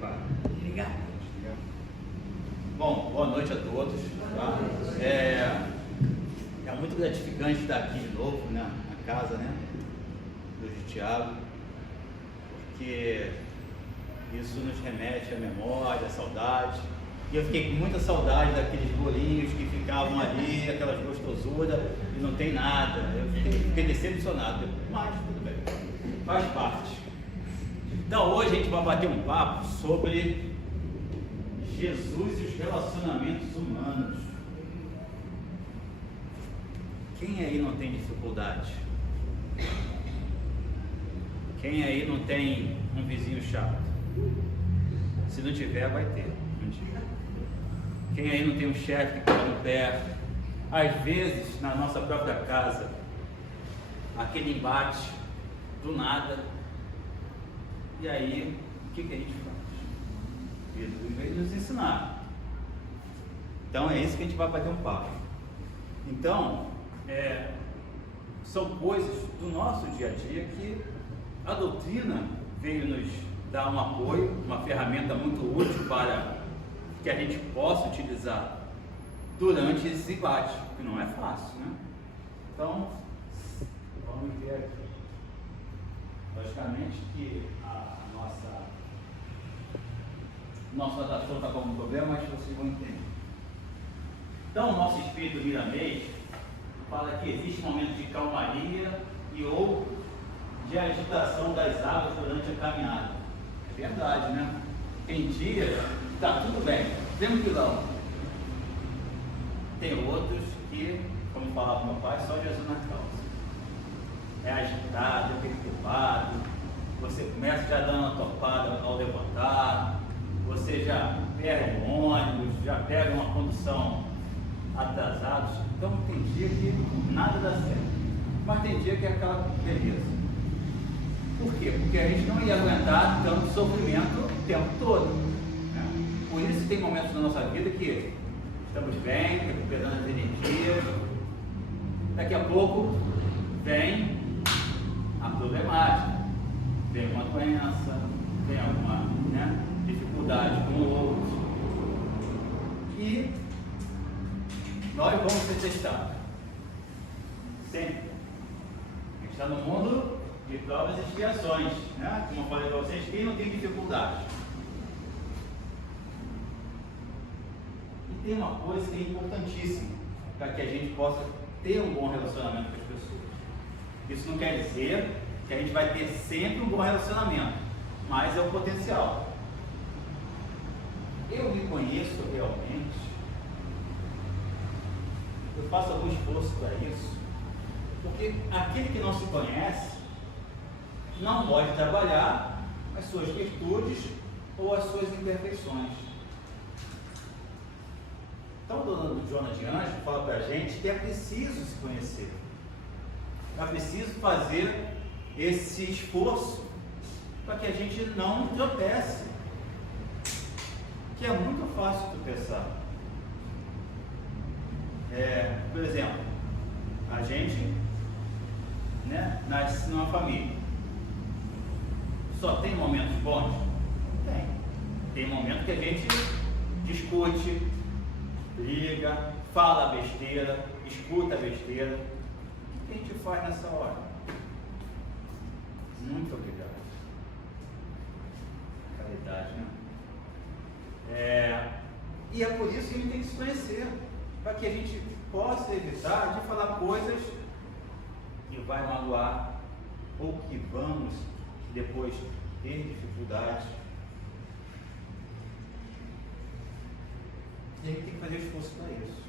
para ligar. Bom, boa noite a todos. Tá? É muito gratificante estar aqui de novo, né, na casa, né, do Thiago, porque isso nos remete à memória, à saudade. E eu fiquei com muita saudade daqueles bolinhos que ficavam ali, aquelas gostosuras, e não tem nada. Eu fiquei decepcionado, mas tudo bem, faz parte. Então hoje a gente vai bater um papo sobre Jesus e os relacionamentos humanos. Quem aí não tem dificuldade? Quem aí não tem um vizinho chato? Se não tiver, vai ter. Quem aí não tem um chefe que está no pé? Às vezes, na nossa própria casa, aquele embate do nada. E aí, o que a gente faz? Jesus veio nos ensinar. Então é isso que a gente vai bater um papo. Então, são coisas do nosso dia a dia que a doutrina veio nos dar um apoio, uma ferramenta muito útil para que a gente possa utilizar durante esse embate, que não é fácil, né? Então, vamos ver aqui. Logicamente que nossa adaptação está com algum problema, mas vocês vão entender. Então, o nosso espírito miramês fala que existe um momento de calmaria e ou de agitação das águas durante a caminhada. É verdade, né? Tem dia que está tudo bem, tranquilão. Tem outros que, como falava meu pai, só Jesus na calça. É agitado, é perturbado, você começa já dando uma topada ao levantar, você já perde o ônibus, já pega uma condução atrasada. Então tem dia que nada dá certo, mas tem dia que é aquela beleza. Por quê? Porque a gente não ia aguentar tanto sofrimento o tempo todo, né? Por isso tem momentos na nossa vida que estamos bem, recuperando as energias, daqui a pouco vem a problemática, vem uma doença, vem alguma, né, dificuldade com o outro, e nós vamos ser testados sempre. A gente está no mundo de provas e expiações, né? Como eu falei para vocês, quem não tem dificuldade? E tem uma coisa que é importantíssima para que a gente possa ter um bom relacionamento com as pessoas. Isso não quer dizer que a gente vai ter sempre um bom relacionamento, mas é o potencial. Eu me conheço realmente, eu faço algum esforço para isso, porque aquele que não se conhece não pode trabalhar as suas virtudes ou as suas imperfeições. Então, o dono do Jonas de Anjos fala para a gente que é preciso se conhecer, é preciso fazer esse esforço para que a gente não tropece, que é muito fácil tropeçar. Por exemplo, a gente, né, nasce numa família. Só tem momentos bons? Tem. Tem momento que a gente discute, briga, fala besteira, escuta besteira. O que a gente faz nessa hora? Muito obrigado. Caridade, né? E é por isso que a gente tem que se conhecer, para que a gente possa evitar de falar coisas que vai magoar ou que vamos depois ter dificuldade. E a gente tem que fazer esforço para isso.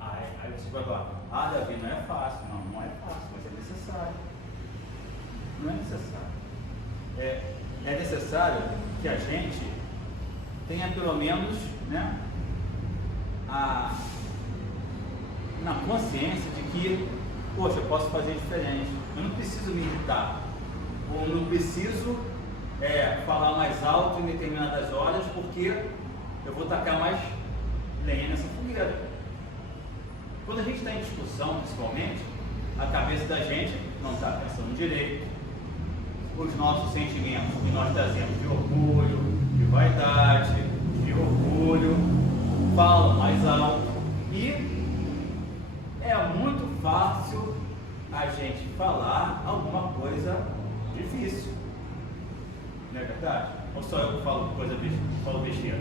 Aí você vai falar, Davi, não é fácil. Não é fácil, mas é necessário. Não é necessário. É necessário que a gente tenha pelo menos, né, na consciência de que, poxa, eu posso fazer diferente. Eu não preciso me irritar, ou não preciso falar mais alto em determinadas horas, porque eu vou tacar mais lenha nessa fogueira. Quando a gente está em discussão, principalmente, a cabeça da gente não está pensando direito. os nossos sentimentos que nós trazemos de orgulho, de vaidade, de orgulho, falam mais alto e é muito fácil a gente falar alguma coisa difícil. Não é verdade? Ou só eu que falo besteira?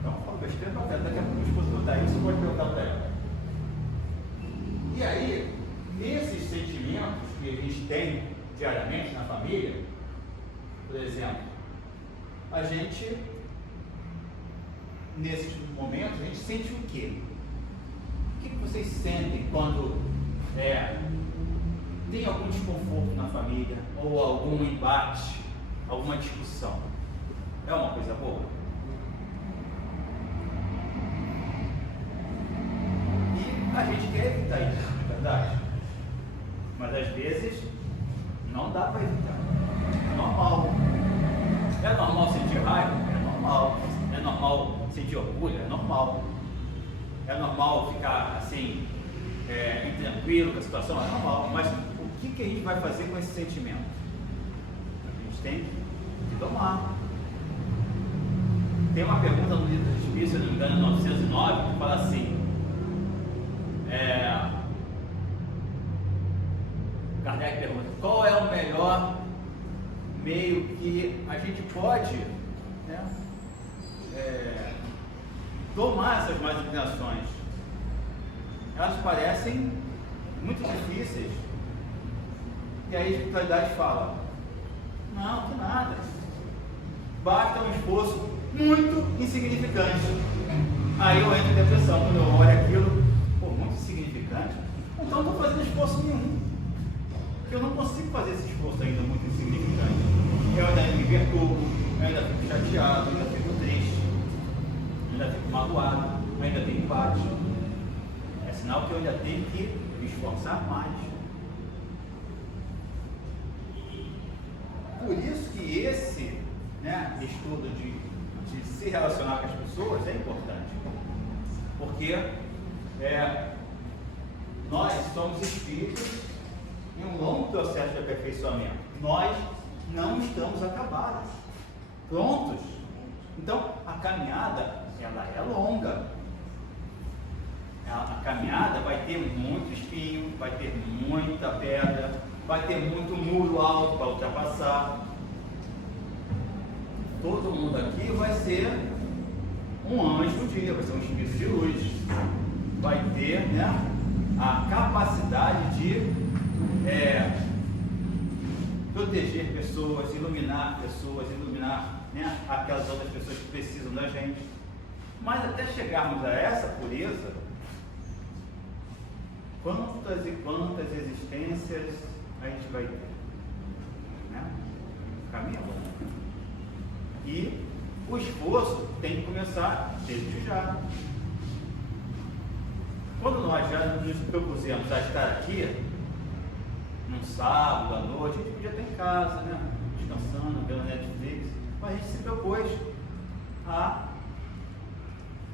Então eu falo besteira, daqui a pouco a esposa perguntar isso, pode perguntar para ela. E aí, nesses sentimentos que a gente tem diariamente na família, por exemplo, a gente, nesses momentos, a gente sente o quê? O que vocês sentem quando tem algum desconforto na família, ou algum embate, alguma discussão? É uma coisa boa? E a gente quer evitar isso, não é verdade? Mas às vezes não dá para evitar. É normal. É normal sentir raiva? É normal. É normal sentir orgulho? É normal. É normal ficar assim, intranquilo com a situação? É normal. Mas o que a gente vai fazer com esse sentimento? A gente tem que tomar. Tem uma pergunta no livro dos Espíritos, se eu não me engano, 909, que fala assim: Kardec pergunta, qual é o melhor meio que a gente pode tomar essas más inclinações? Elas parecem muito difíceis. E aí a espiritualidade fala: não, que nada. Basta um esforço muito insignificante. Aí eu entro em depressão, quando eu olho aquilo, muito insignificante. Então eu não estou fazendo esforço nenhum. Porque eu não consigo fazer esse esforço ainda muito insignificante. Eu ainda me perturbo, eu ainda fico chateado, eu ainda fico triste, eu ainda fico magoado, eu ainda tenho embate. É sinal que eu ainda tenho que me esforçar mais. Por isso que esse estudo de se relacionar com as pessoas é importante. Porque nós somos espíritos em um longo processo de aperfeiçoamento. Nós não estamos acabados, prontos. Então, a caminhada, ela é longa. A caminhada vai ter muito espinho, vai ter muita pedra, vai ter muito muro alto para ultrapassar. Todo mundo aqui vai ser um anjo do dia, vai ser um espírito de luz. Vai ter a capacidade de proteger pessoas, iluminar aquelas outras pessoas que precisam da gente. Mas até chegarmos a essa pureza, quantas e quantas existências a gente vai ter? Caminho é bom. E o esforço tem que começar desde já. Quando nós já nos propusemos a estar aqui, num sábado à noite, a gente podia estar em casa, descansando, vendo Netflix, mas a gente se propôs a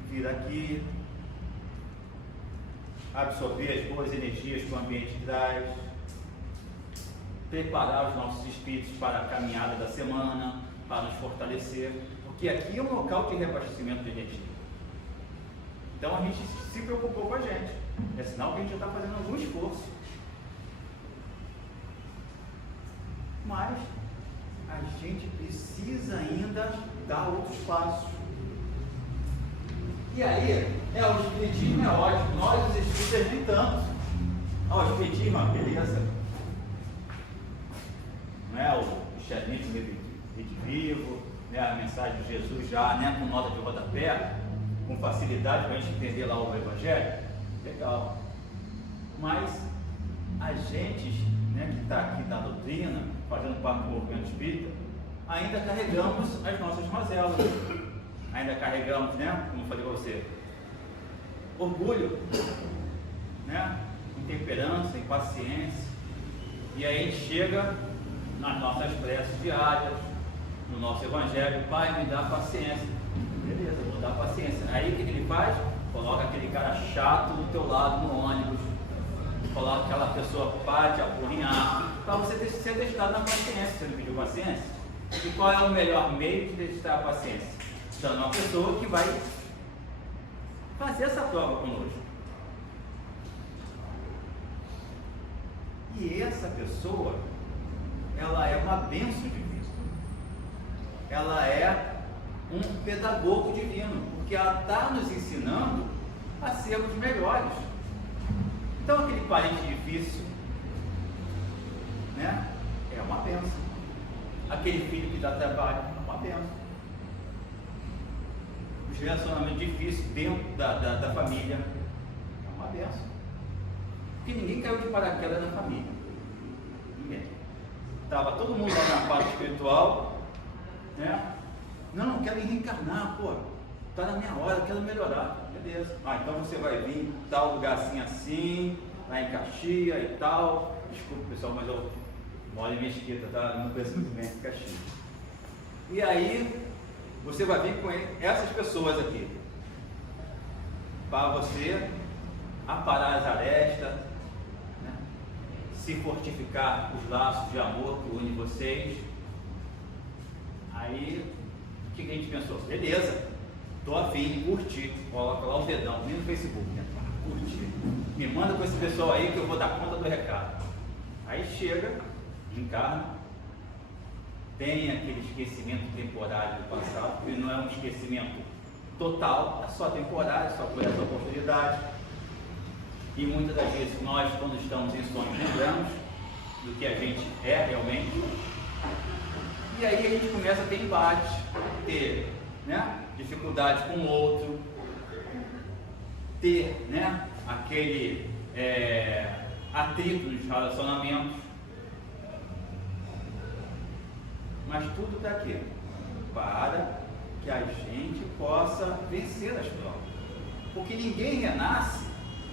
vir aqui, absorver as boas energias que o ambiente traz, preparar os nossos espíritos para a caminhada da semana, para nos fortalecer, porque aqui é um local de reabastecimento de energia. Então a gente se preocupou com a gente, é sinal que a gente já está fazendo algum esforço. Mas a gente precisa ainda dar outros passos. E aí, o espiritismo é ótimo, nós os espíritas nem tanto. O espiritismo é uma beleza. Não é o cristianismo vivo, a mensagem de Jesus já com nota de rodapé, com facilidade para a gente entender lá o Evangelho. Legal. Mas a gente que está aqui na doutrina, fazendo parte do movimento espírita, ainda carregamos as nossas mazelas, ainda carregamos, como eu falei para você, orgulho, intemperança, impaciência, e aí a gente chega nas nossas preces diárias, no nosso evangelho: Pai, me dá paciência. Beleza, vou dar paciência. Aí o que ele faz? Coloca aquele cara chato do teu lado no ônibus, coloca aquela pessoa para te apurrinhar, para você ser testado na paciência. Você não pediu paciência? E qual é o melhor meio de testar a paciência? Dando uma pessoa que vai fazer essa prova conosco. E essa pessoa, ela é uma bênção divina. Ela é um pedagogo divino, porque ela está nos ensinando a sermos melhores. Então, aquele parente difícil, né, é uma bênção. Aquele filho que dá trabalho é uma bênção. Os relacionamentos difíceis dentro da família é uma bênção. Porque ninguém caiu de paraquedas na família. Ninguém. Estava todo mundo lá na parte espiritual, né? Não, quero reencarnar, pô. Está na minha hora, quero melhorar. Beleza. Então você vai vir tal lugar assim, lá em Caxias e tal. Desculpa, pessoal, mas eu moro em Mesquita, tá? Não conheço muito bem Caxias. E aí, você vai vir com essas pessoas aqui. Para você aparar as arestas, né? Se fortificar os laços de amor que unem vocês. Aí, o que a gente pensou? Beleza, tô afim de curtir. Coloca lá o dedão, nem no Facebook, né? Curtir. Me manda com esse pessoal aí que eu vou dar conta do recado. Aí chega, encarna, tem aquele esquecimento temporário do passado, que não é um esquecimento total, é só temporário, só por essa oportunidade. E muitas das vezes nós, quando estamos em sonhos, lembramos do que a gente é realmente. E aí a gente começa a ter embate, ter, né, dificuldade com o outro, ter, né, aquele atrito nos relacionamentos. Mas tudo está aqui para que a gente possa vencer as provas. Porque ninguém renasce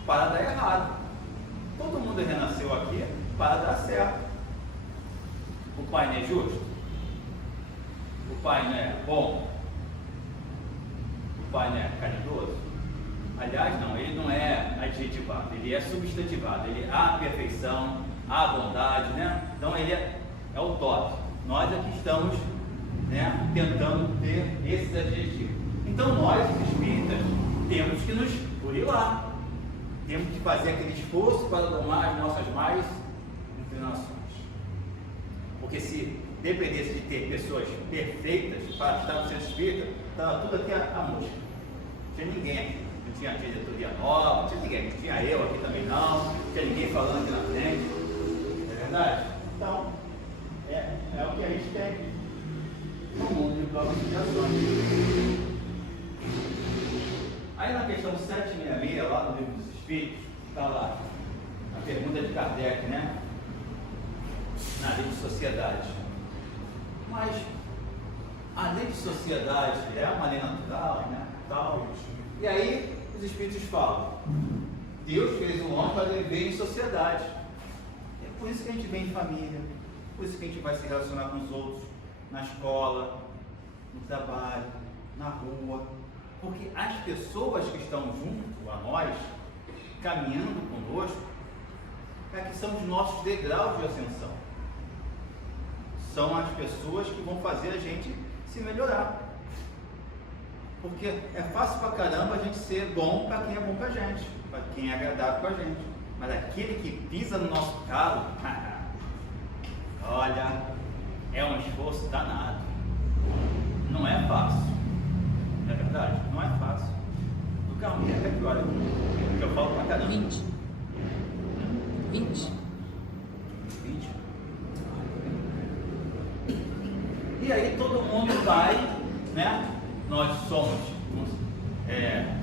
para dar errado. Todo mundo renasceu aqui para dar certo. O Pai não é justo? O Pai não é bom? O Pai não é caridoso? Aliás, não, ele não é adjetivado, ele é substantivado. Ele há a perfeição, há a bondade, né? Então ele é o top. Nós aqui estamos, né, tentando ter esses adjetivos. Então nós, os espíritas, temos que nos burilar. Temos que fazer aquele esforço para domar as nossas más inclinações. Porque se dependesse de ter pessoas perfeitas para estar no centro espírita, estava tudo aqui a música. Não tinha ninguém aqui. Não tinha diretoria nova, não tinha ninguém. Não tinha eu aqui também não. Não tinha ninguém falando aqui na frente. Não é verdade? Então, é o que a gente tem no mundo de provas e expiações. Aí na questão 766, lá no Livro dos Espíritos, está lá a pergunta de Kardec, né? Na lei de sociedade. Mas a lei de sociedade é uma lei natural, né? Tal. E aí os Espíritos falam: Deus fez o homem para viver em sociedade. É por isso que a gente vem em família, por isso que a gente vai se relacionar com os outros, na escola, no trabalho, na rua. Porque as pessoas que estão junto a nós, caminhando conosco, que são os nossos degraus de ascensão. São as pessoas que vão fazer a gente se melhorar. Porque é fácil pra caramba a gente ser bom para quem é bom com a gente, para quem é agradável com a gente. Mas aquele que pisa no nosso calo, olha, é um esforço danado. Não é fácil. Não é verdade? Não é fácil. Do carro é pior aqui. Porque eu falo pra caramba. 20. 20. E aí todo mundo vai, né? Nós somos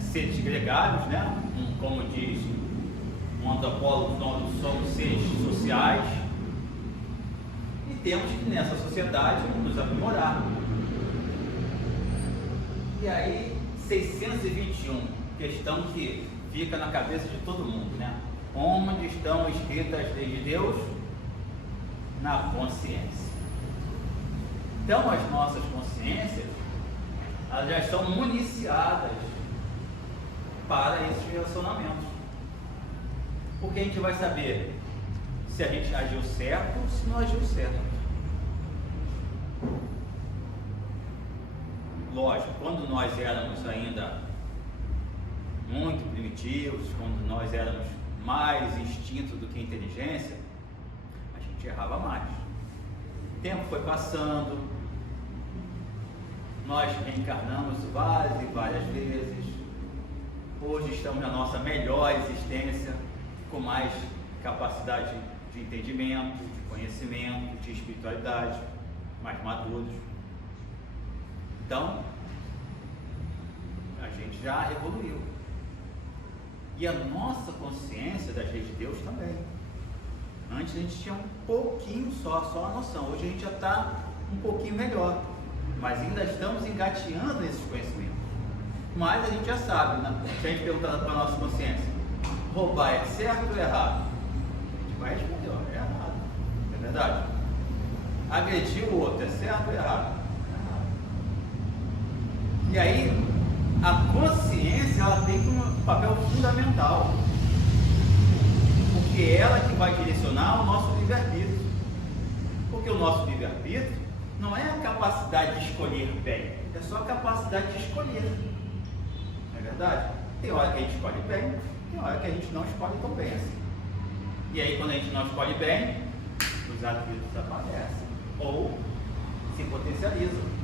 seres gregários, né? Como diz um antropólogo, nós somos seres sociais e temos que nessa sociedade nos aprimorar. E aí 621, questão que fica na cabeça de todo mundo, né? Onde estão escritas as leis de Deus? Na consciência. Então as nossas consciências, elas já estão municiadas para esses relacionamentos. Porque a gente vai saber se a gente agiu certo ou se não agiu certo. Lógico, quando nós éramos ainda muito primitivos, quando nós éramos mais instinto do que inteligência, a gente errava mais. O tempo foi passando, nós reencarnamos várias e várias vezes. Hoje estamos na nossa melhor existência, com mais capacidade de entendimento, de conhecimento, de espiritualidade, mais maduros. Então, a gente já evoluiu. E a nossa consciência das leis de Deus também. Antes a gente tinha um pouquinho só a noção. Hoje a gente já está um pouquinho melhor. Mas ainda estamos engateando nesses conhecimentos. Mas a gente já sabe, né? Se a gente perguntar para a nossa consciência, roubar é certo ou errado? A gente vai responder, ó, é errado. É verdade? Agredir o outro é certo ou errado? E aí, a consciência, ela tem um papel fundamental, porque é ela que vai direcionar o nosso livre-arbítrio. Porque o nosso livre-arbítrio não é a capacidade de escolher bem, é só a capacidade de escolher. Não é verdade? Tem hora que a gente escolhe bem, tem hora que a gente não escolhe tão bem assim. E aí, quando a gente não escolhe bem, os atritos aparecem ou se potencializam.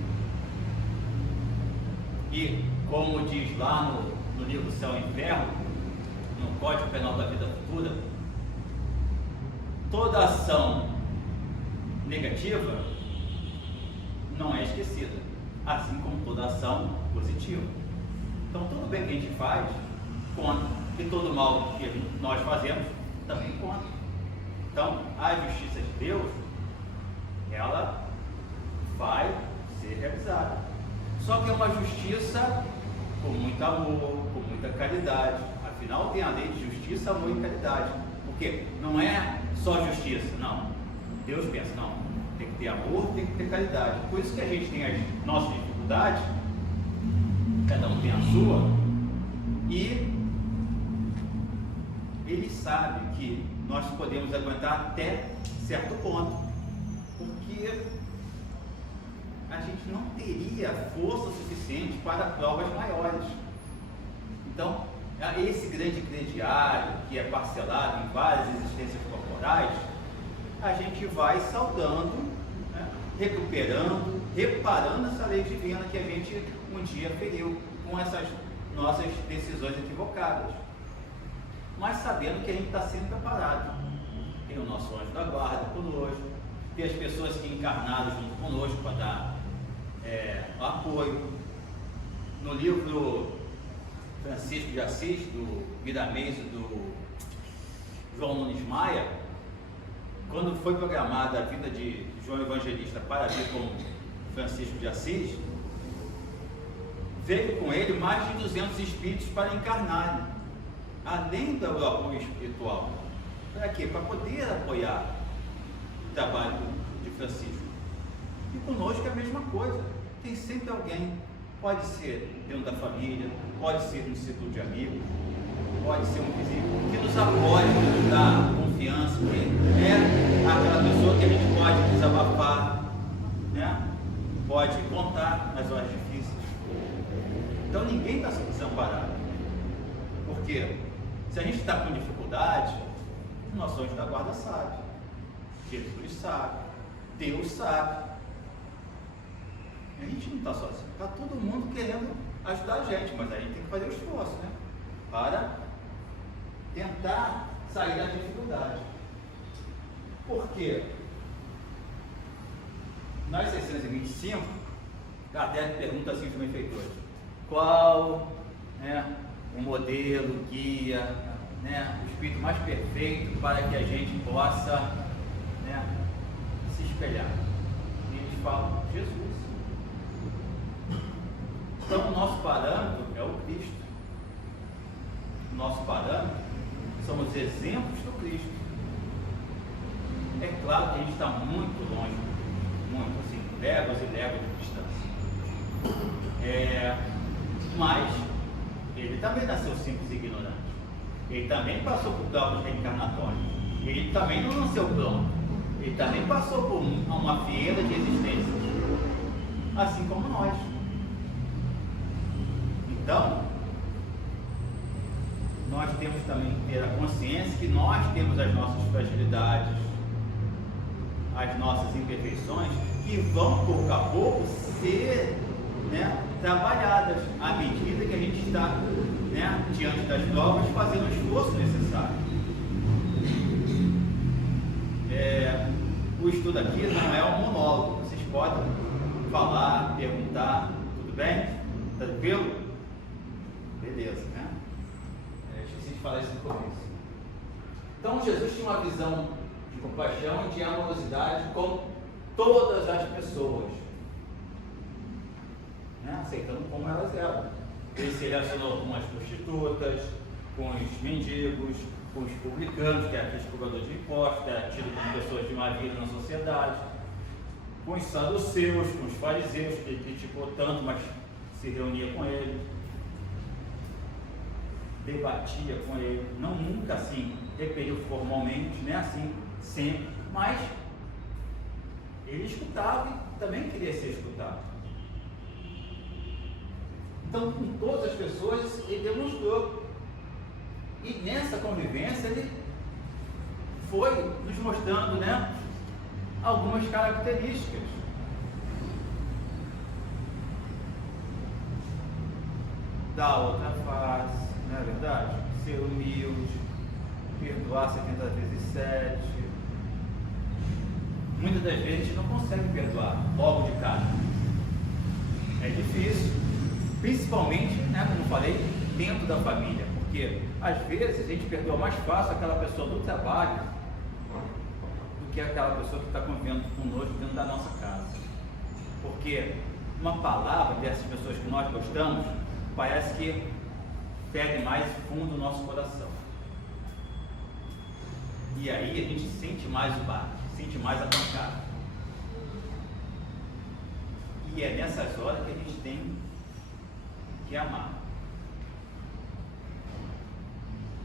E, como diz lá no livro Céu e Inferno, no Código Penal da Vida Futura, toda ação negativa não é esquecida, assim como toda ação positiva. Então, tudo bem que a gente faz, conta, e todo mal que nós fazemos também conta. Então, a justiça de Deus, ela vai ser realizada. Só que é uma justiça com muito amor, com muita caridade. Afinal, tem a lei de justiça, amor e caridade. Porque não é só justiça, não. Deus pensa, não, tem que ter amor, tem que ter caridade. Por isso que a gente tem as nossas dificuldades, cada um tem a sua, e ele sabe que nós podemos aguentar até certo ponto, porque a gente não teria força suficiente para provas maiores. Então, esse grande crediário, que é parcelado em várias existências corporais, a gente vai saudando, né, recuperando, reparando essa lei divina que a gente um dia feriu com essas nossas decisões equivocadas. Mas sabendo que a gente está sempre preparado. Tem o nosso anjo da guarda conosco, tem as pessoas que encarnaram junto conosco para dar apoio. No livro Francisco de Assis, do Miramês e do João Nunes Maia, quando foi programada a vida de João Evangelista para vir com Francisco de Assis, veio com ele mais de 200 espíritos para encarnarem, além do apoio espiritual. Para quê? Para poder apoiar o trabalho de Francisco. E conosco é a mesma coisa. Tem sempre alguém, pode ser dentro da família, pode ser no círculo de amigos, pode ser um vizinho, que nos apoia, que nos dá confiança, que é aquela pessoa que a gente pode desabafar, né? Pode contar nas horas difíceis. Então ninguém está desamparado. Por quê? Se a gente está com dificuldade, o nosso anjo da guarda sabe, Jesus sabe, Deus sabe. A gente não está sozinho, está todo mundo querendo ajudar a gente, mas a gente tem que fazer o esforço, né? Para tentar sair da dificuldade. Por quê? Nas 625, até pergunta assim para os benfeitores: qual, né, o modelo, guia, né, o espírito mais perfeito para que a gente possa, né, se espelhar? E eles falam: Jesus. Então, o nosso parâmetro é o Cristo. O nosso parâmetro são os exemplos do Cristo. É claro que a gente está muito longe, muito assim, léguas e léguas de distância. Mas ele também nasceu simples e ignorante. Ele também passou por provas reencarnatórias. Ele também não nasceu pronto. Ele também passou por uma feira de existência, assim como nós. Então, nós temos também que ter a consciência que nós temos as nossas fragilidades, as nossas imperfeições, que vão pouco a pouco ser, né, trabalhadas à medida que a gente está, né, diante das provas, fazendo o esforço necessário. O estudo aqui não é um monólogo, vocês podem falar, perguntar, tudo bem? Tranquilo? Beleza, né? Esqueci de falar isso no começo. Então Jesus tinha uma visão de compaixão e de amorosidade com todas as pessoas, né? Aceitando como elas eram. Ele se relacionou com as prostitutas, com os mendigos, com os publicanos, que é aqueles cobradores de impostos, que é tido como pessoas de má vida na sociedade, com os saduceus, com os fariseus, que ele criticou tanto, mas se reunia com ele, debatia com ele, não nunca assim, repeliu formalmente, né, assim, sempre, mas ele escutava e também queria ser escutado. Então, com todas as pessoas, ele demonstrou. E nessa convivência, ele foi nos mostrando, né, algumas características. Da outra face, não é verdade? Ser humilde, perdoar 70 vezes 7. Muitas das vezes a gente não consegue perdoar logo de cara. É difícil, principalmente, né, como eu falei, dentro da família, porque às vezes a gente perdoa mais fácil aquela pessoa do trabalho do que aquela pessoa que está convivendo conosco dentro da nossa casa. Porque uma palavra dessas pessoas que nós gostamos parece que pega mais fundo o nosso coração. E aí a gente sente mais o bate, sente mais a pancada. E é nessas horas que a gente tem que amar.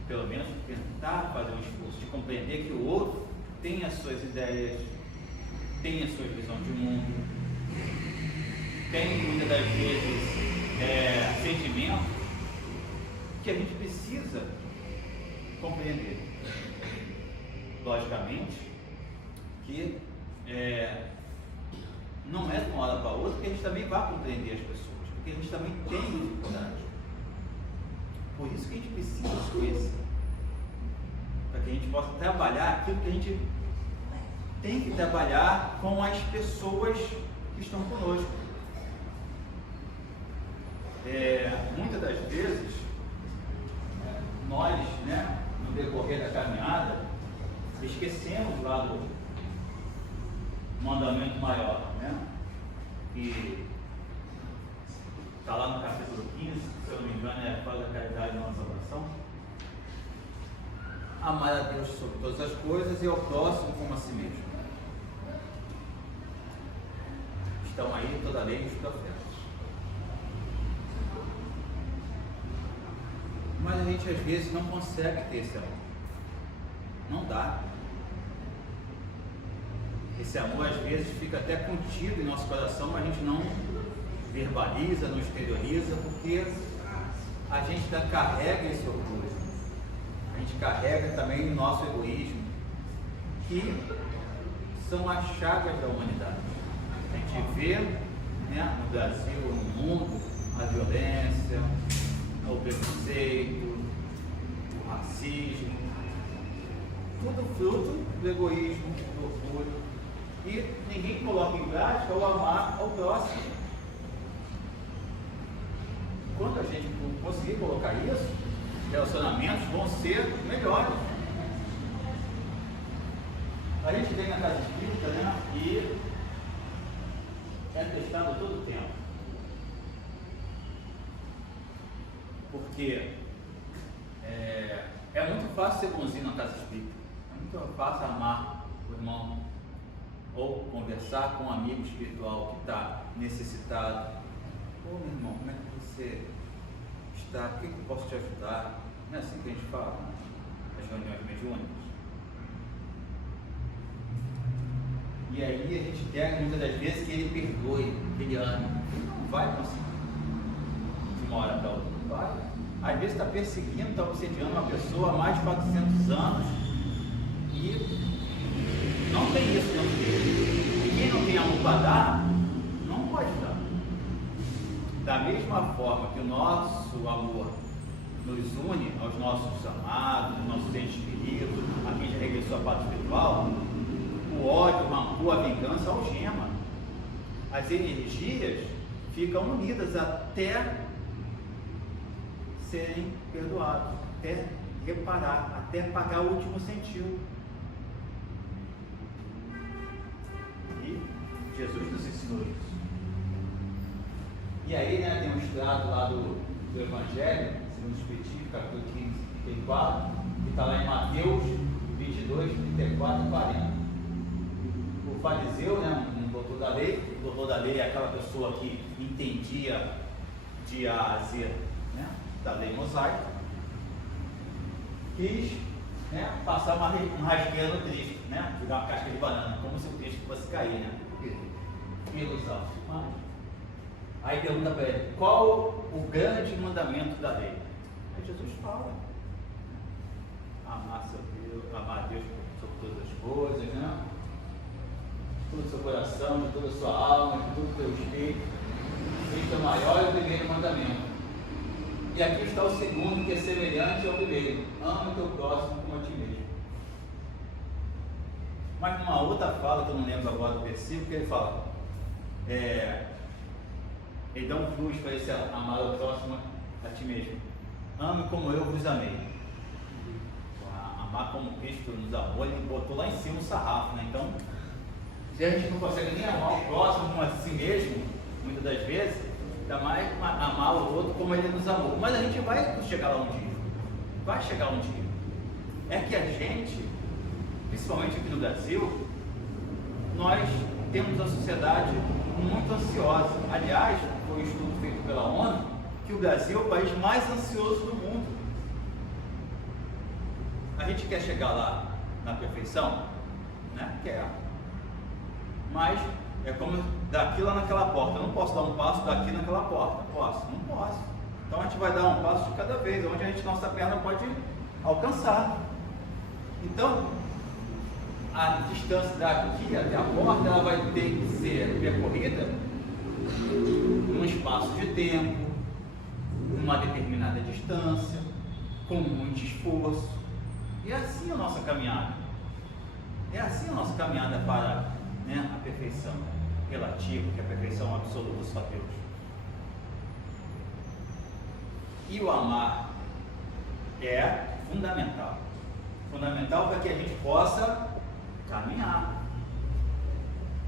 Pelo menos tentar fazer um esforço de compreender que o outro tem as suas ideias, tem as suas visões de mundo, tem muitas das vezes sentimentos que a gente precisa compreender. Logicamente que não é de uma hora para outra que a gente também vai compreender as pessoas, porque a gente também tem dificuldade. Por isso que a gente precisa se conhecer, para que a gente possa trabalhar aquilo que a gente tem que trabalhar com as pessoas que estão conosco. Muitas das vezes, nós, né, no decorrer da caminhada, esquecemos lá do mandamento maior, né, que está lá no capítulo 15, se eu não me engano, é fala da caridade na nossa salvação. Amar a Deus sobre todas as coisas e ao próximo como a si mesmo. Estão aí toda a lei dos profetas. Mas a gente às vezes não consegue ter esse amor. Não dá. Esse amor às vezes fica até contido em nosso coração, mas a gente não verbaliza, não exterioriza, porque a gente ainda carrega esse orgulho. A gente carrega também o nosso egoísmo, que são as chagas da humanidade. A gente vê, né, no Brasil, no mundo, a violência, o preconceito, o racismo, tudo fruto do egoísmo, do orgulho, e ninguém coloca em prática o amar ao próximo. Quando a gente conseguir colocar isso, relacionamentos vão ser melhores. A gente vem na casa espírita, né, e é testado todo o tempo. Porque é muito fácil ser bonzinho na casa espírita. É muito fácil amar o irmão ou conversar com um amigo espiritual que está necessitado. Ô meu irmão, como é que você está? O que eu posso te ajudar? Não é assim que a gente fala nas reuniões mediúnicas? E aí a gente quer muitas das vezes que ele perdoe, que ele ame. Ele não vai conseguir de uma hora para outra. Não vai. Às vezes está perseguindo, está obsediando uma pessoa há mais de 400 anos e não tem isso dentro dele. E quem não tem amor para dar, não pode dar. Da mesma forma que o nosso amor nos une aos nossos amados, aos nossos entes queridos, a quem já regressou à pátria espiritual, o ódio, o rancor, a vingança algema. As energias ficam unidas até serem perdoados, até reparar, até pagar o último centavo. E Jesus nos ensinou isso. E aí, né, tem um extrato lá do Evangelho, segundo o Espiritismo, capítulo 15, 34, que está lá em Mateus 22, 34 e 40. O fariseu, né, um doutor da lei, o doutor da lei é aquela pessoa que entendia de A a Z, né, da lei mosaica, quis, né, passar uma rasgueira no Cristo, né, jogar uma casca de banana, como se o Cristo fosse cair, né, ilusão. Aí pergunta para ele, qual o grande mandamento da lei? Aí Jesus fala, amar a Deus sobre todas as coisas, né? Todo o seu coração, de toda a sua alma, de todo o teu espírito. Este é o maior e o primeiro mandamento. E aqui está o segundo, que é semelhante ao primeiro: ama o teu próximo como a ti mesmo. Mas numa outra fala, que eu não lembro agora do versículo, que ele fala, ele dá um plus para esse amar o próximo a ti mesmo. Ame como eu vos amei. Amar como Cristo nos amou, ele botou lá em cima o sarrafo, né? Então, se a gente não consegue nem amar o próximo como a si mesmo, muitas das vezes, ainda mais amar o outro como ele nos amou. Mas a gente vai chegar lá um dia. Vai chegar um dia. É que a gente, principalmente aqui no Brasil, nós temos a sociedade muito ansiosa. Aliás, foi um estudo feito pela ONU que o Brasil é o país mais ansioso do mundo. A gente quer chegar lá na perfeição, né? Quer. Mas é como daqui lá naquela porta. Eu não posso dar um passo daqui naquela porta. Posso? Não posso. Então a gente vai dar um passo de cada vez, onde nossa perna pode alcançar. Então, a distância daqui até a porta, ela vai ter que ser percorrida num espaço de tempo, numa determinada distância, com muito esforço. E é assim a nossa caminhada. É assim a nossa caminhada para, né, a perfeição relativa, que é a perfeição absoluta só Deus. E o amar é fundamental. Fundamental para que a gente possa caminhar.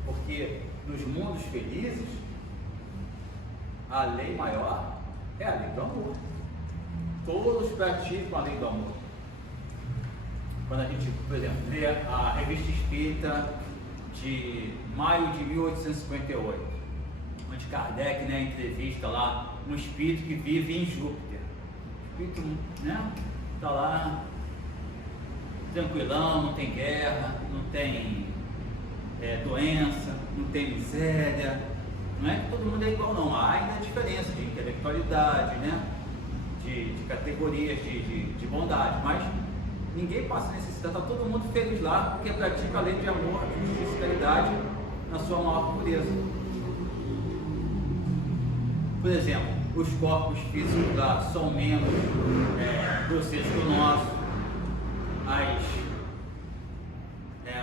Porque nos mundos felizes, a lei maior é a lei do amor. Todos praticam a lei do amor. Quando a gente, por exemplo, lê a Revista Espírita de maio de 1858, onde Kardec, né, entrevista lá um espírito que vive em Júpiter. O espírito, né, está lá tranquilão, não tem guerra, não tem doença, não tem miséria. Não é que todo mundo é igual, não. Há ainda a diferença de intelectualidade, né, de categorias de bondade, mas ninguém passa necessidade, está todo mundo feliz lá, porque pratica a lei de amor, justiça e caridade na sua maior pureza. Por exemplo, os corpos físicos lá são menos grosseiros que o nosso,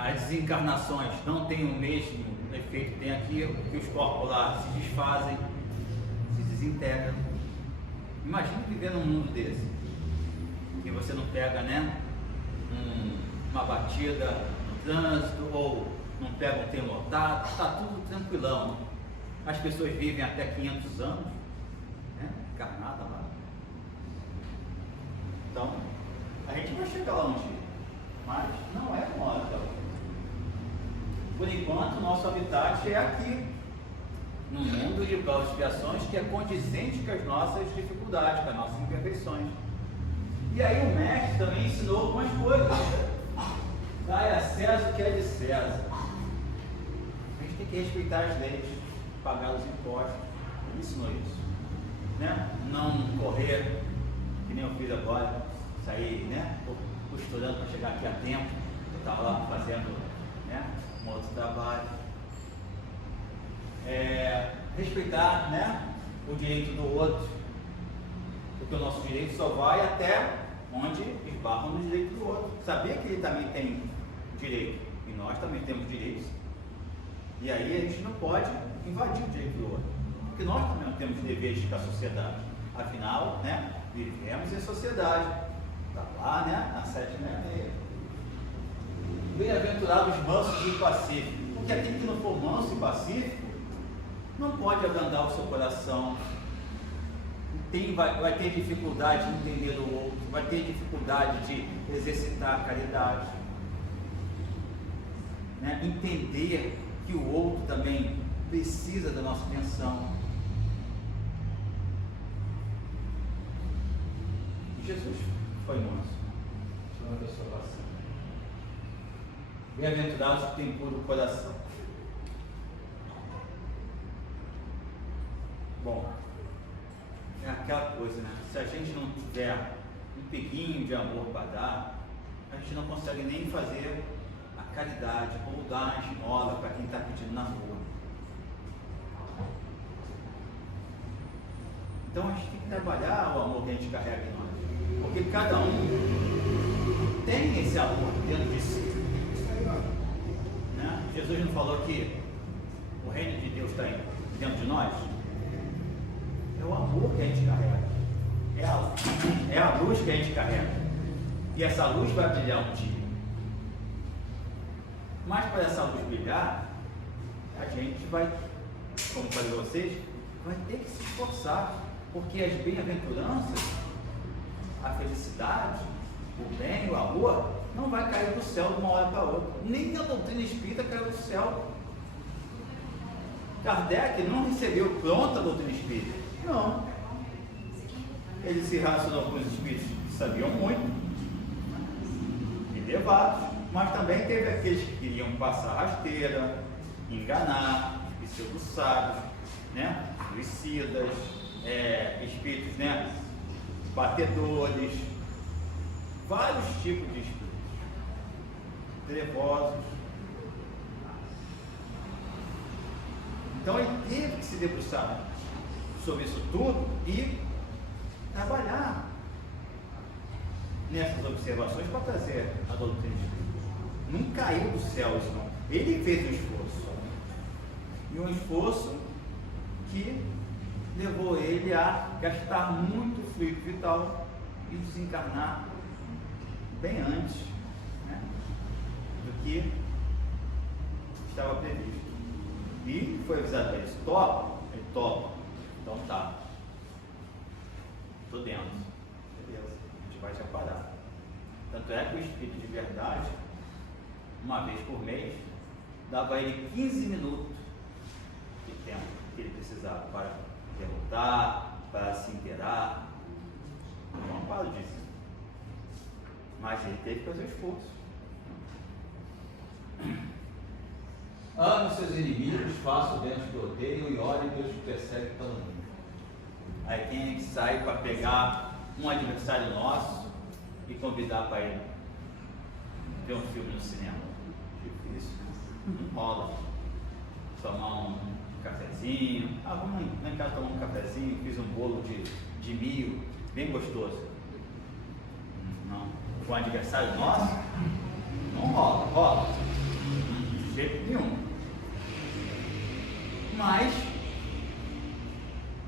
as desencarnações não têm o mesmo efeito que tem aqui, porque os corpos lá se desfazem, se desintegram. Imagine viver num mundo desse, que você não pega, né, uma batida no trânsito, ou não pega um trem lotado, está tudo tranquilão. As pessoas vivem até 500 anos, né, encarnada lá. Então, a gente vai chegar lá um dia, mas não é uma hora da outra. Por enquanto, o nosso habitat é aqui, no mundo de provas e expiações, que é condizente com as nossas dificuldades, com as nossas imperfeições. E aí o mestre também ensinou algumas coisas. Dai a César o que é de César. que respeitar as leis, pagar os impostos. Ele ensinou isso. Né? Não correr, que nem eu fiz agora, sair, né? Costurando para chegar aqui a tempo. Eu estava lá fazendo, né, um outro trabalho. Respeitar, né, o direito do outro, porque o nosso direito só vai até onde esbarra no direito do outro. Sabia que ele também tem direito e nós também temos direitos, e aí a gente não pode invadir o direito do outro, porque nós também temos deveres com a sociedade. Afinal, né, vivemos em sociedade. Está lá, né, na 766. Bem-aventurados os mansos e pacíficos, porque aquele que não for manso e pacífico não pode agrandar o seu coração, vai ter dificuldade de entender o outro, vai ter dificuldade de exercitar a caridade, né? Entender que o outro também precisa da nossa atenção. Jesus foi manso, foi uma pessoa pacífica. Bem-aventurados que têm puro coração. Bom, é aquela coisa, né? Se a gente não tiver um peguinho de amor para dar, a gente não consegue nem fazer a caridade ou dar uma esmola para quem está pedindo na rua. Então a gente tem que trabalhar o amor que a gente carrega em nós, porque cada um tem esse amor dentro de si. Né? Jesus não falou que o reino de Deus está dentro de nós? É o amor que a gente carrega, é a luz que a gente carrega, e essa luz vai brilhar um dia. Mas para essa luz brilhar, a gente vai, como falei para vocês, vai ter que se esforçar, porque as bem-aventuranças, a felicidade, o bem, o amor, não vai cair do céu de uma hora para outra. Nem a doutrina espírita caiu do céu. Kardec não recebeu pronta a doutrina espírita. Não. Ele se relacionou com os espíritos que sabiam muito, elevados, mas também teve aqueles que queriam passar rasteira, enganar, pseudo-sábios, né? Suicidas, espíritos, né? Batedores, vários tipos de espíritos, trevosos. Então ele teve que se debruçar sobre isso tudo e trabalhar nessas observações para trazer a doutrina espírita. Não caiu do céu isso não. Ele fez um esforço. E um esforço que levou ele a gastar muito fluido vital e desencarnar bem antes, né, do que estava previsto. E foi avisado para ele, topa? Ele topa. Então tá. Estou dentro. Beleza. A gente vai se aparar. Tanto é que o Espírito de Verdade, uma vez por mês, dava a ele 15 minutos de tempo que ele precisava para perguntar, para se inteirar. Não falo disso. Mas ele teve que fazer o esforço. Ame seus inimigos, faça o bem aos que odeiam e ore Deus te persegue pelo mundo. Aí quem a gente sai para pegar um adversário nosso e convidar para ir ver um filme no cinema? Difícil, não rola. Tomar um cafezinho. Vamos lá em casa tomar um cafezinho, fiz um bolo de milho, bem gostoso. Não. Com um adversário nosso, não rola. De jeito nenhum. Mas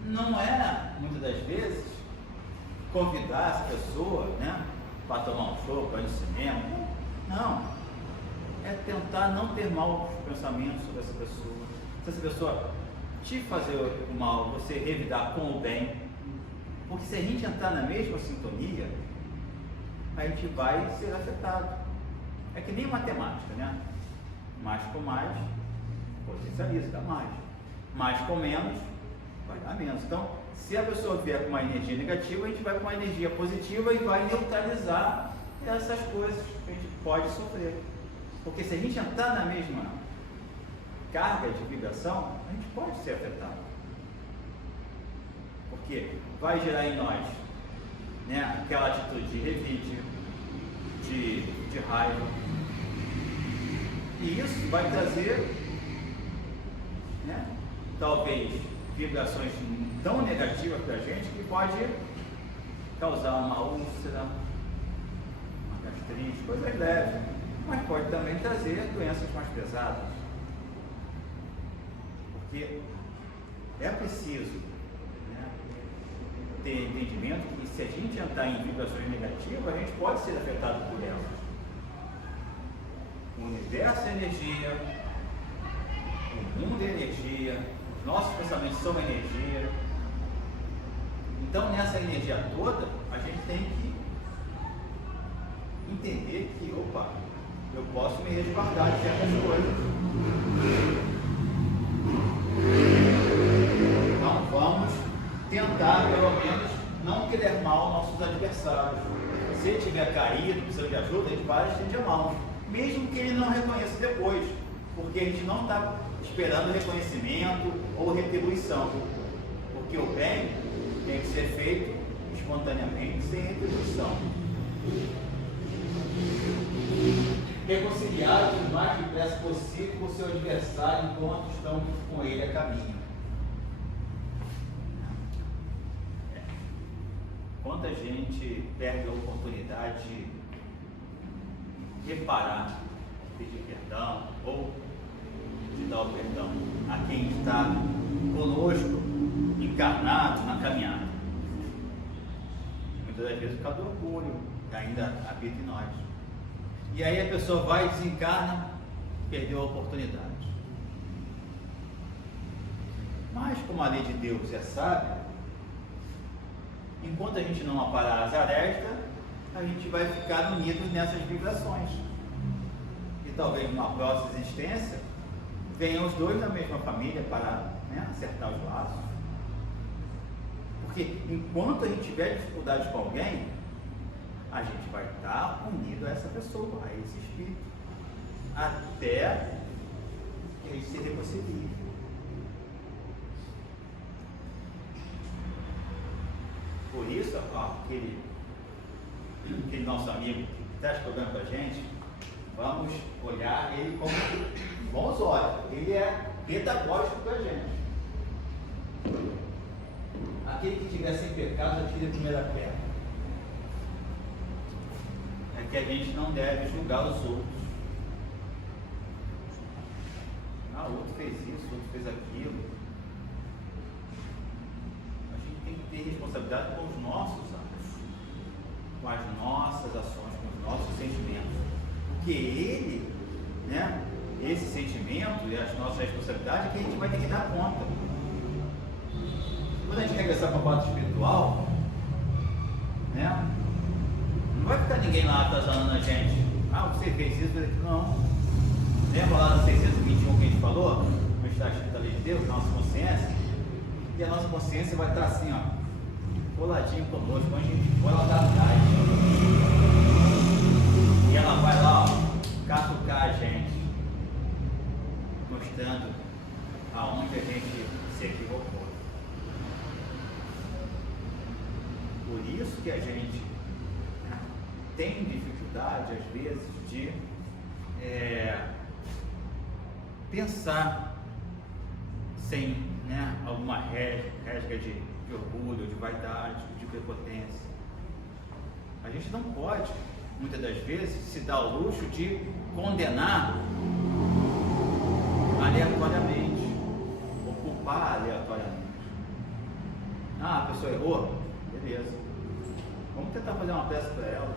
não é, muitas das vezes, convidar essa pessoa, né, para tomar um show, para ir no cinema. Não. É tentar não ter maus pensamentos sobre essa pessoa. Se essa pessoa te fazer o mal, você revidar com o bem. Porque se a gente entrar na mesma sintonia, a gente vai ser afetado. É que nem matemática, né? Mais com mais, potencializa, dá mais. Mais com menos, vai dar menos. Então, se a pessoa vier com uma energia negativa, a gente vai com uma energia positiva e vai neutralizar essas coisas que a gente pode sofrer. Porque se a gente entrar na mesma carga de vibração, a gente pode ser afetado. Porque vai gerar em nós, né, aquela atitude de revide, de raiva. E isso vai trazer, né, talvez vibrações tão negativas para a gente que pode causar uma úlcera, uma gastrite, coisas leves, mas pode também trazer doenças mais pesadas. Porque é preciso, né, ter entendimento que se a gente entrar em vibrações negativas, a gente pode ser afetado por elas. O universo é energia, o mundo é energia, os nossos pensamentos são energia. Então, nessa energia toda, a gente tem que entender que, opa, eu posso me resguardar de certas coisas. Então, vamos tentar, pelo menos, não querer mal aos nossos adversários. Se ele tiver caído, precisa de ajuda, a gente vai e estende a mão. Mesmo que ele não reconheça depois, porque a gente não está esperando reconhecimento ou retribuição, porque o bem tem que ser feito espontaneamente, sem retribuição. Reconciliar o mais depressa possível com o seu adversário enquanto estão com ele a caminho. Quanta gente perde a oportunidade de reparar, pedir perdão ou de dar o perdão a quem está conosco, encarnado na caminhada. Muitas das vezes por causa do orgulho que ainda habita em nós. E aí a pessoa vai e desencarna, perdeu a oportunidade. Mas como a lei de Deus é sábia, enquanto a gente não aparar as arestas, a gente vai ficar unido nessas vibrações. E talvez numa próxima existência, venham os dois da mesma família para, né, acertar os laços. Porque enquanto a gente tiver dificuldade com alguém, a gente vai estar unido a essa pessoa, a esse espírito, até que a gente se reconcilie. Por isso, aquele nosso amigo que está estudando com a gente, vamos olhar ele com bons olhos. Ele é pedagógico para a gente. Aquele que estiver sem pecado, atire a primeira pedra. É que a gente não deve julgar os outros. Ah, o outro fez isso, o outro fez aquilo. A gente tem que ter responsabilidade com os nossos atos, com as nossas ações, com os nossos sentimentos. Porque ele, né, esse sentimento e as nossas responsabilidades é que a gente vai ter que dar conta. Quando a gente regressar para o quadro espiritual, né, não vai ficar ninguém lá atazanando a gente. Ah, você fez isso, fez aquilo. Não. Lembra lá no 621 que a gente falou? No está escrito da lei de Deus, nossa consciência. E a nossa consciência vai estar assim, ó, coladinho conosco, quando a gente for lá atrás. E ela vai lá, ó, catucar a gente, mostrando aonde a gente se equivocou. Por isso que a gente, né, tem dificuldade, às vezes, de pensar sem, né, alguma resga de orgulho, de vaidade, de prepotência. A gente não pode, muitas das vezes, se dar o luxo de condenar aleatoriamente, ou culpar aleatoriamente. Ah, a pessoa errou? Beleza. Vamos tentar fazer uma peça para ela,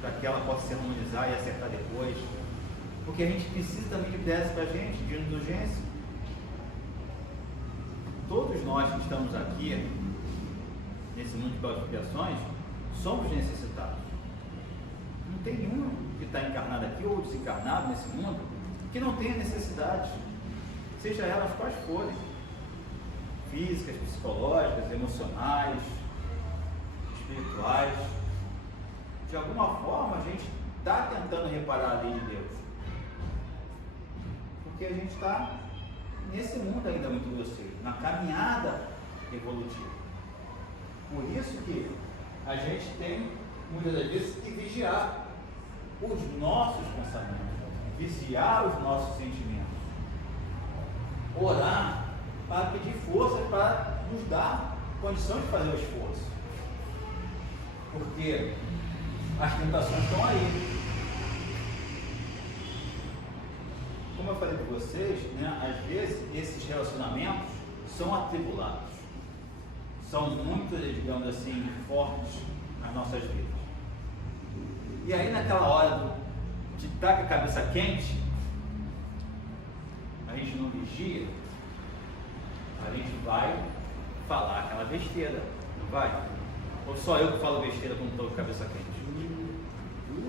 para que ela possa se harmonizar e acertar depois. Porque a gente precisa também de prece para a gente, de indulgência. Todos nós que estamos aqui, nesse mundo de classificações, somos necessitados. Não tem nenhum que está encarnado aqui ou desencarnado nesse mundo que não tenha necessidade, seja elas quais forem, físicas, psicológicas, emocionais, espirituais. De alguma forma a gente está tentando reparar a lei de Deus, Porque a gente está nesse mundo ainda muito grosseiro, na caminhada evolutiva. Por isso que a gente tem, muitas das vezes, que vigiar os nossos pensamentos, vigiar os nossos sentimentos, orar para pedir forças para nos dar condição de fazer o esforço. Porque as tentações estão aí. Como eu falei para vocês, né, às vezes esses relacionamentos são atribulados, são muito, digamos assim, fortes nas nossas vidas. E aí naquela hora de estar com a cabeça quente, a gente não vigia, a gente vai falar aquela besteira, não vai? Ou só eu que falo besteira quando estou com a cabeça quente?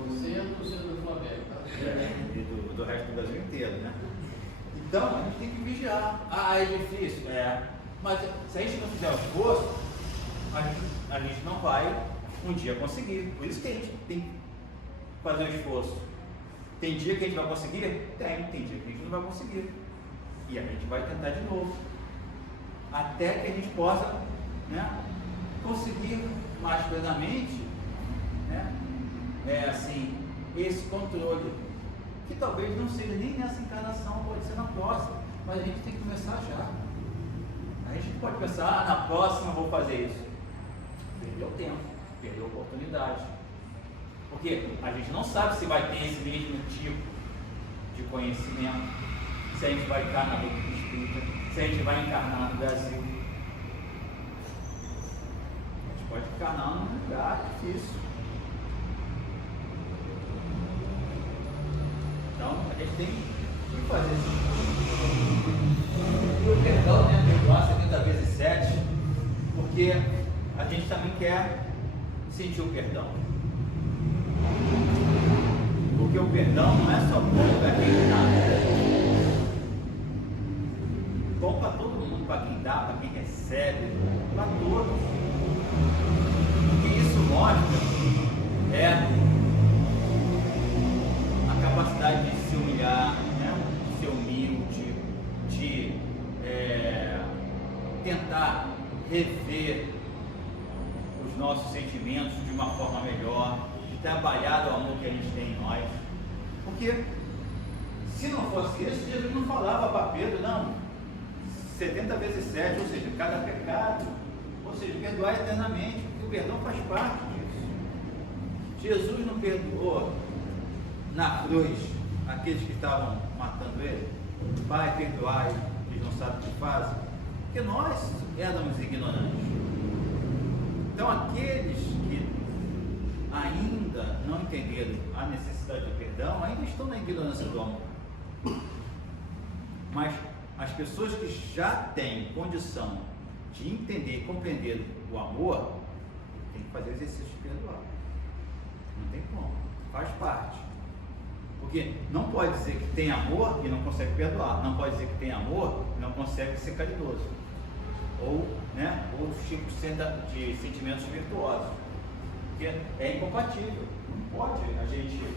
Você é do torcedor do Flamengo, tá? E do resto do Brasil inteiro, né? Então a gente tem que vigiar. Ah, é difícil? É. Mas se a gente não fizer o esforço, a gente não vai um dia conseguir. Por isso que a gente tem que fazer o esforço. Tem dia que a gente vai conseguir? Tem dia que a gente não vai conseguir. E a gente vai tentar de novo. Até que a gente possa, né, conseguir mais plenamente, né, esse controle, que talvez não seja nem nessa encarnação, pode ser na próxima, mas a gente tem que começar já. A gente não pode pensar, na próxima vou fazer isso. Perdeu tempo, perdeu oportunidade. Porque a gente não sabe se vai ter esse mesmo tipo de conhecimento, se a gente vai estar na doutrina espírita, se a gente vai encarnar no Brasil. A gente pode encarnar num lugar difícil. Então, a gente tem que fazer isso. E o perdão, né? Perdoar 70 vezes 7, porque a gente também quer sentir o perdão. Porque o perdão não é só bom para quem dá. Bom para todo mundo, para quem dá, para quem recebe, para todos. O que isso mostra é capacidade de se humilhar, né? De ser humilde, de tentar rever os nossos sentimentos de uma forma melhor, de trabalhar o amor que a gente tem em nós. Porque se não fosse isso, Jesus não falava para Pedro, não, 70 vezes 7, ou seja, cada pecado, ou seja, perdoar eternamente, porque o perdão faz parte disso. Jesus não perdoou na cruz aqueles que estavam matando ele. Pai, perdoai, eles não sabem o que fazem, porque nós éramos ignorantes. Então aqueles que ainda não entenderam a necessidade do perdão ainda estão na ignorância do amor. Mas as pessoas que já têm condição de entender e compreender o amor têm que fazer o exercício de perdoar. Não tem como, faz parte. Porque não pode dizer que tem amor e não consegue perdoar. Não pode dizer que tem amor e não consegue ser caridoso. Ou, né, outros tipos de sentimentos virtuosos. Porque é incompatível. Não pode a gente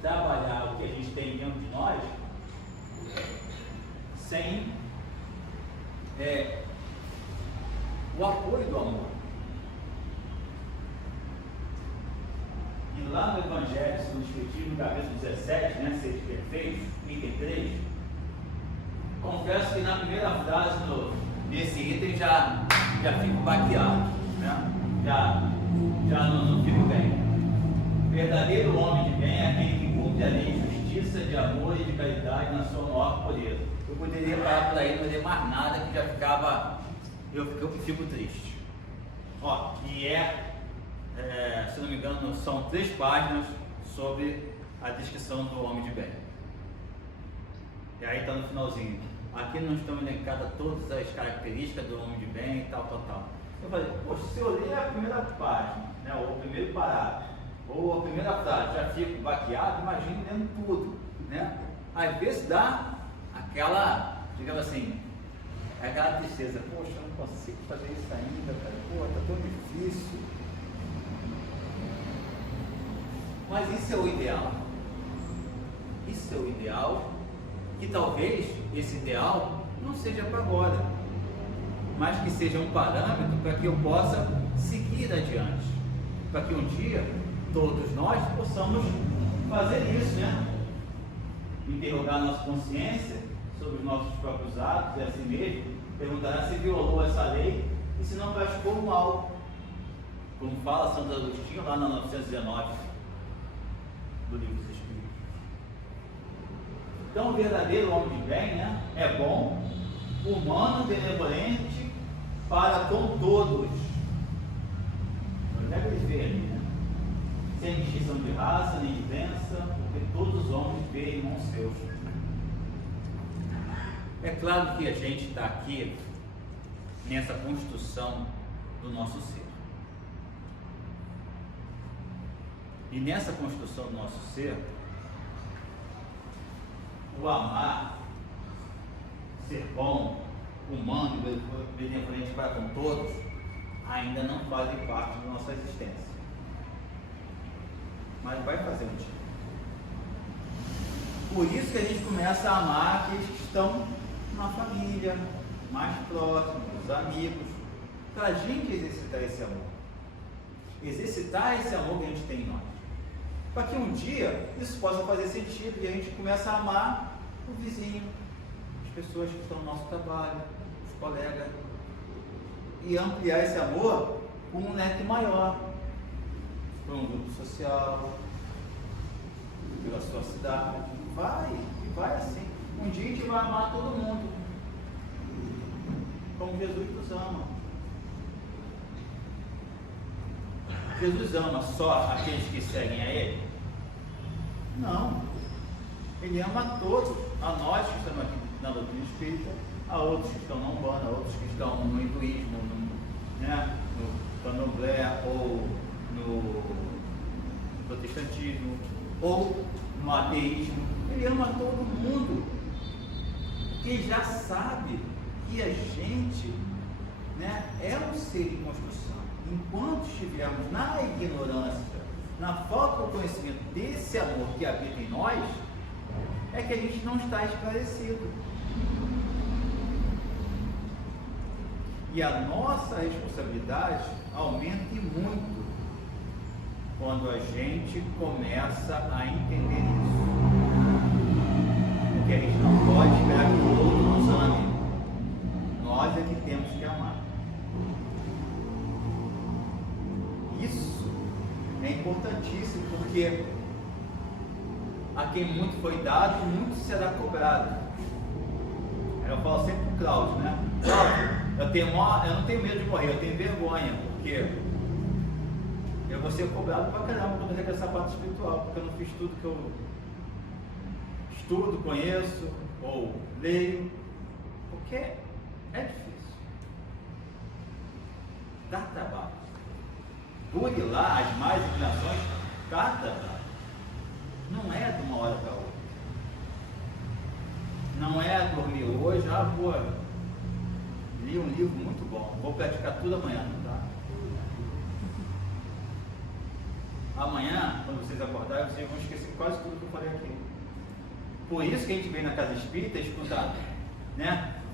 trabalhar o que a gente tem dentro de nós sem o apoio do amor. E lá no Evangelho segundo o Espiritismo, capítulo 17, né, Seres Perfeitos, item 3, confesso que na primeira frase nesse item já fico baqueado, né? já não fico bem. Verdadeiro homem de bem é aquele que cumpre a lei de justiça, de amor e de caridade na sua maior pureza. Eu poderia parar por aí, não dizer mais nada, que já ficava, eu fico triste. Ó, e se não me engano, são 3 páginas sobre a descrição do homem de bem. E aí está no finalzinho. Aqui nós estamos elencadas todas as características do homem de bem e tal. Eu falei, poxa, se eu ler a primeira página, né, ou o primeiro parágrafo, ou a primeira frase, já fico baqueado, imagino lendo tudo, né? Às vezes dá aquela, digamos assim, aquela tristeza, poxa, eu não consigo fazer isso ainda, cara, pô, tá tão difícil. Mas isso é o ideal. Isso é o ideal, que talvez esse ideal não seja para agora, mas que seja um parâmetro para que eu possa seguir adiante, para que um dia todos nós possamos fazer isso, né? Interrogar nossa consciência sobre os nossos próprios atos, e assim mesmo, perguntar se violou essa lei e se não praticou o mal, como fala Santo Agostinho lá na 919 do Livro dos Espíritos. Então, o verdadeiro homem de bem, né, é bom, humano, benevolente para com todos. Onde é que ele vê ali, né? Sem distinção de raça nem de crença, porque todos os homens veem irmãos seus. É claro que a gente está aqui nessa construção do nosso ser. E nessa construção do nosso ser, o amar, ser bom, humano e benevolente para com todos, ainda não fazem parte da nossa existência. Mas vai fazer um dia. Por isso que a gente começa a amar aqueles que estão na família, mais próximos, os amigos, para a gente exercitar esse amor. Exercitar esse amor que a gente tem em nós. Para que um dia isso possa fazer sentido e a gente começa a amar o vizinho, as pessoas que estão no nosso trabalho, os colegas, e ampliar esse amor com um leque maior, para um grupo social, pela sua cidade. Vai assim. Um dia a gente vai amar todo mundo, como Jesus nos ama. Jesus ama só aqueles que seguem a Ele? Não. Ele ama a todos, a nós que estamos aqui na doutrina espírita, a outros que estão na Umbanda, a outros que estão no hinduísmo, no candomblé ou no protestantismo ou no ateísmo. Ele ama todo mundo, que já sabe que a gente, é um ser em construção. Enquanto estivermos na ignorância, na falta do conhecimento desse amor que habita em nós, é que a gente não está esclarecido. E a nossa responsabilidade aumenta e muito quando a gente começa a entender isso. Porque a gente não pode esperar que o outro nos ame. Nós é que temos que amar. Isso é importantíssimo, porque a quem muito foi dado, muito será cobrado. Eu falo sempre para o Cláudio, Cláudio, eu não tenho medo de morrer, eu tenho vergonha, porque eu vou ser cobrado pra caramba quando eu regressar a parte espiritual, porque eu não fiz tudo que eu estudo, conheço ou leio, porque é difícil, dá trabalho. Dure lá as más inclinações, dá trabalho. Não é de uma hora para outra. Não é dormir hoje, li um livro muito bom, vou praticar tudo amanhã, tá? Amanhã, quando vocês acordarem, vocês vão esquecer quase tudo que eu falei aqui. Por isso que a gente vem na casa espírita escutar,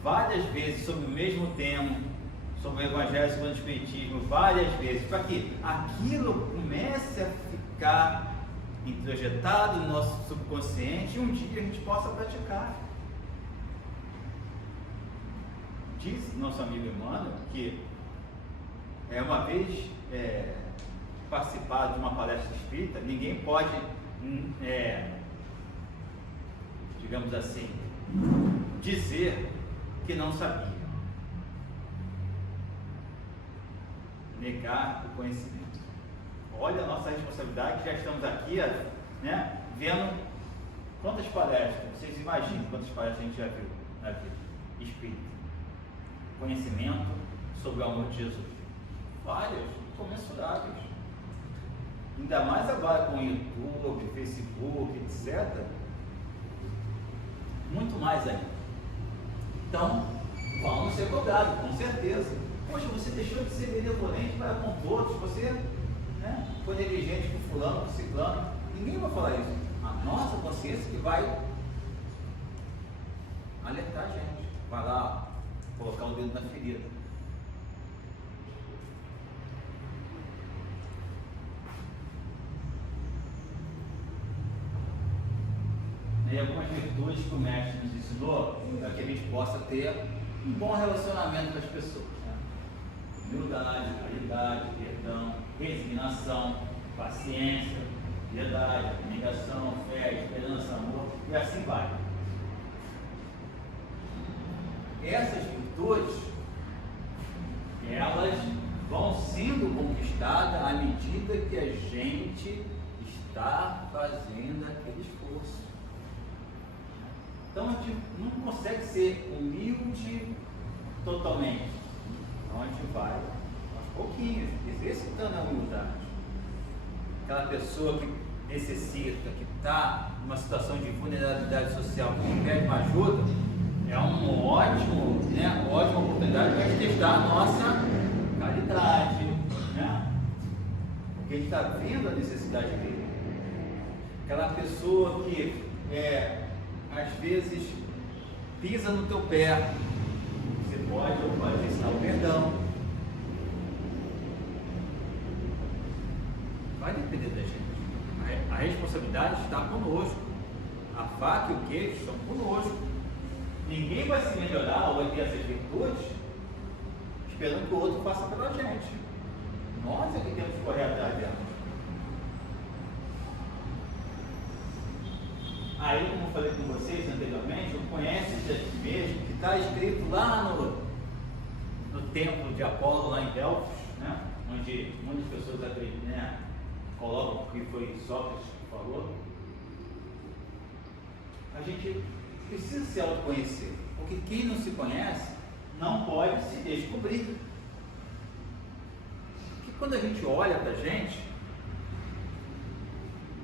várias vezes sobre o mesmo tema, sobre o Evangelho segundo o Espiritismo, várias vezes, para que aquilo comece a ficar introjetado no nosso subconsciente e um dia a gente possa praticar. Diz nosso amigo Emmanuel que uma vez participar de uma palestra espírita, ninguém pode, digamos assim, dizer que não sabia. Negar o conhecimento. Olha a nossa responsabilidade, que já estamos aqui, vendo quantas palestras, vocês imaginam quantas palestras a gente já viu na vida espírita. Conhecimento sobre o amor de Jesus. Várias, incomensuráveis. Ainda mais agora com o YouTube, Facebook, etc. Muito mais ainda. Então, vamos ser cobrados, com certeza. Poxa, você deixou de ser benevolente para com todos, você foi negligente com fulano, com ciclano. Ninguém vai falar isso. A nossa consciência que vai alertar a gente, vai lá colocar o dedo na ferida. E algumas virtudes que o mestre nos ensinou para que a gente possa ter um bom relacionamento com as pessoas, né? Humildade, caridade, perdão, resignação, paciência, piedade, abnegação, fé, esperança, amor, e assim vai. Essas virtudes, elas vão sendo conquistadas à medida que a gente está fazendo aquele esforço. Então a gente não consegue ser humilde totalmente. Então a gente vai aos pouquinhos, exercitando a humildade. Aquela pessoa que necessita, que está numa situação de vulnerabilidade social, que pede uma ajuda, é uma ótima oportunidade para a gente testar a nossa caridade, né? Porque a gente está vendo a necessidade dele. Aquela pessoa que às vezes pisa no teu pé, você pode ensinar o perdão. Vai depender da gente. A responsabilidade está conosco. A faca e o queijo estão conosco. Ninguém vai se melhorar ou vai ter essas virtudes esperando que o outro faça pela gente. Nós é que temos que correr atrás delas. Aí, como eu falei com vocês anteriormente, o conhece-te a ti mesmo, que está escrito lá no templo de Apolo, lá em Delfos, né? Onde muitas pessoas acreditam, né? Colocam que foi Sócrates que falou. A gente precisa se autoconhecer, porque quem não se conhece não pode se descobrir. Porque quando a gente olha para a gente,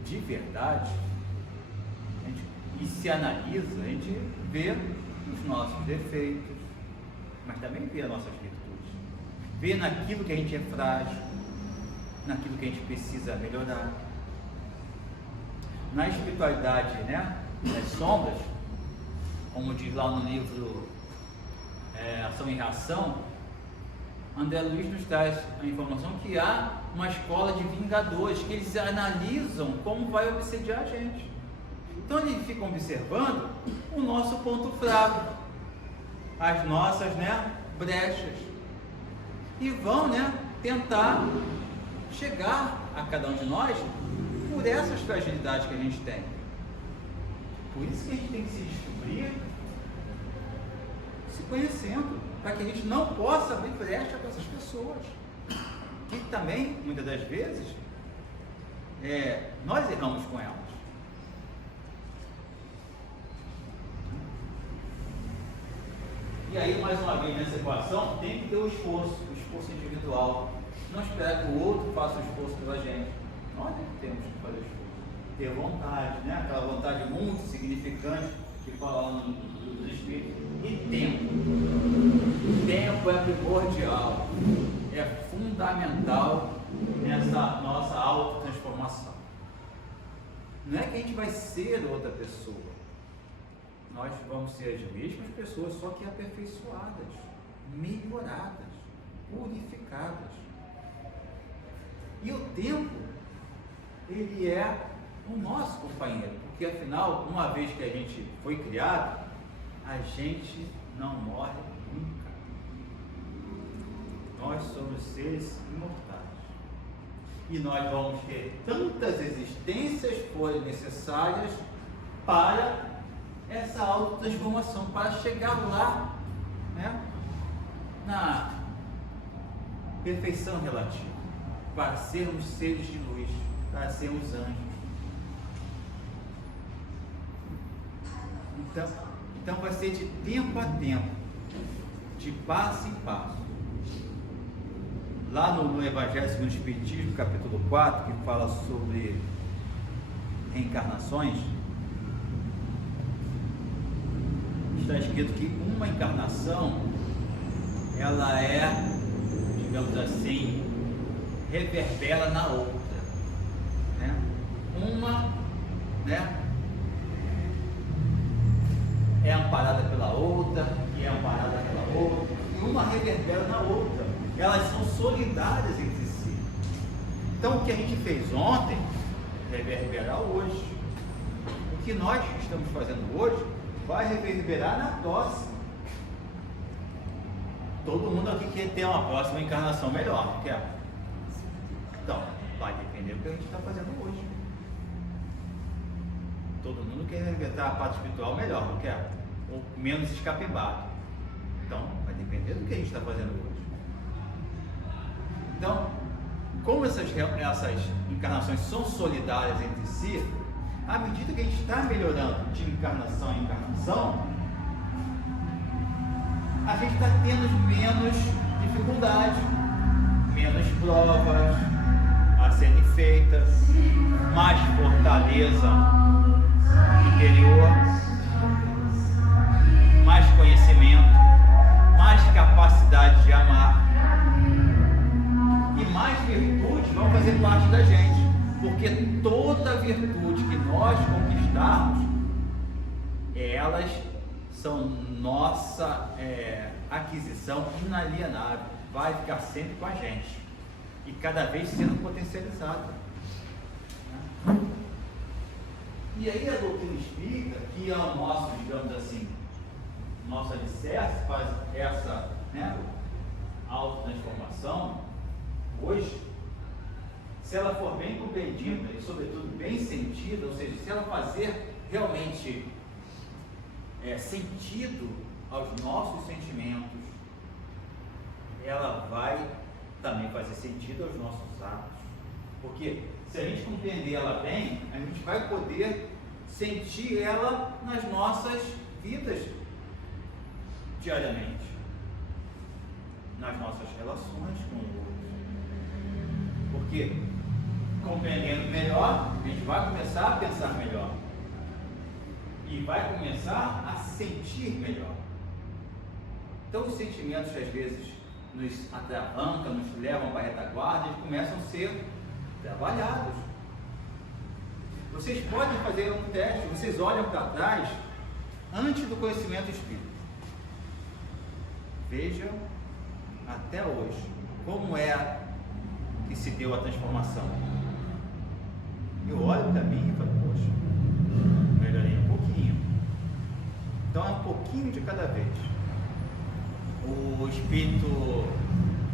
de verdade, e se analisa, a gente vê os nossos defeitos, mas também vê as nossas virtudes, vê naquilo que a gente é frágil, naquilo que a gente precisa melhorar. Na espiritualidade, né, das sombras, como diz lá no livro Ação e Reação, André Luiz nos traz a informação que há uma escola de vingadores, que eles analisam como vai obsediar a gente. Então eles ficam observando o nosso ponto fraco, as nossas, brechas, e vão, tentar chegar a cada um de nós por essas fragilidades que a gente tem. Por isso que a gente tem que se descobrir se conhecendo, para que a gente não possa abrir brecha para essas pessoas, que também, muitas das vezes, nós erramos com elas. E aí, mais uma vez, nessa equação, tem que ter o esforço individual. Não esperar que o outro faça o esforço pela gente. Nós é que temos que fazer o esforço. Ter vontade, aquela vontade muito significante que fala lá no livro dos Espíritos. E tempo. Tempo é primordial. É fundamental nessa nossa autotransformação. Não é que a gente vai ser outra pessoa. Nós vamos ser as mesmas pessoas, só que aperfeiçoadas, melhoradas, purificadas. E o tempo, ele é o nosso companheiro, porque afinal, uma vez que a gente foi criado, a gente não morre nunca. Nós somos seres imortais. E nós vamos ter tantas existências forem necessárias para essa autotransformação, para chegar lá, na perfeição relativa, para sermos seres de luz, para sermos anjos. Então vai ser de tempo a tempo, de passo em passo. Lá no Evangelho segundo o Espiritismo, capítulo 4, que fala sobre reencarnações, está escrito que uma encarnação, ela digamos assim, reverbera na outra, uma, né, é amparada pela outra, que é amparada pela outra, e uma reverbera na outra. Elas são solidárias entre si. Então, o que a gente fez ontem reverberará hoje. O que nós estamos fazendo hoje vai reverberar na próxima. Todo mundo aqui quer ter uma próxima encarnação melhor, não quer? Então, vai depender do que a gente está fazendo hoje. Todo mundo quer reverberar a parte espiritual melhor, não quer? Ou menos escapibado. Então, vai depender do que a gente está fazendo hoje. Então, como essas encarnações são solidárias entre si, à medida que a gente está melhorando de encarnação em encarnação, a gente está tendo menos dificuldade, menos provas a serem feitas, mais fortaleza interior, mais conhecimento, mais capacidade de amar e mais virtudes vão fazer parte da gente, porque toda virtude que nós conquistarmos, elas são nossa aquisição inalienável, vai ficar sempre com a gente e cada vez sendo potencializada. E aí a doutrina espírita, que é o nosso, digamos assim, nosso alicerce faz essa autotransformação, hoje, se ela for bem compreendida e sobretudo bem sentida, ou seja, se ela fazer realmente sentido aos nossos sentimentos, ela vai também fazer sentido aos nossos atos, porque se a gente compreender ela bem, a gente vai poder sentir ela nas nossas vidas diariamente, nas nossas relações com o outro, porque compreendendo melhor, a gente vai começar a pensar melhor e vai começar a sentir melhor. Então os sentimentos que às vezes nos atravancam, nos levam para a retaguarda, eles começam a ser trabalhados. Vocês podem fazer um teste, vocês olham para trás antes do conhecimento espírita. Vejam até hoje como é que se deu a transformação. Eu olho para mim e falo, poxa, melhorei um pouquinho. Então é um pouquinho de cada vez. O espírito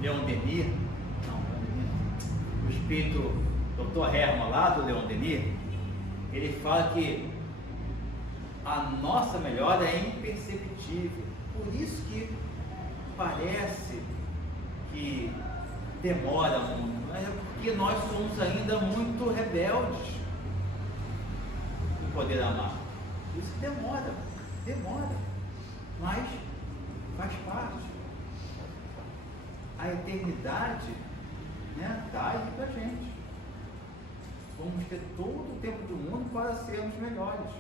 Leon Denis, o espírito Dr. Herman lá do Leon Denis, ele fala que a nossa melhora é imperceptível. Por isso que parece que demora muito, mas é porque nós somos ainda muito rebeldes em poder amar. Por isso que demora, mas faz parte. A eternidade está aí para a gente. Vamos ter todo o tempo do mundo para sermos melhores.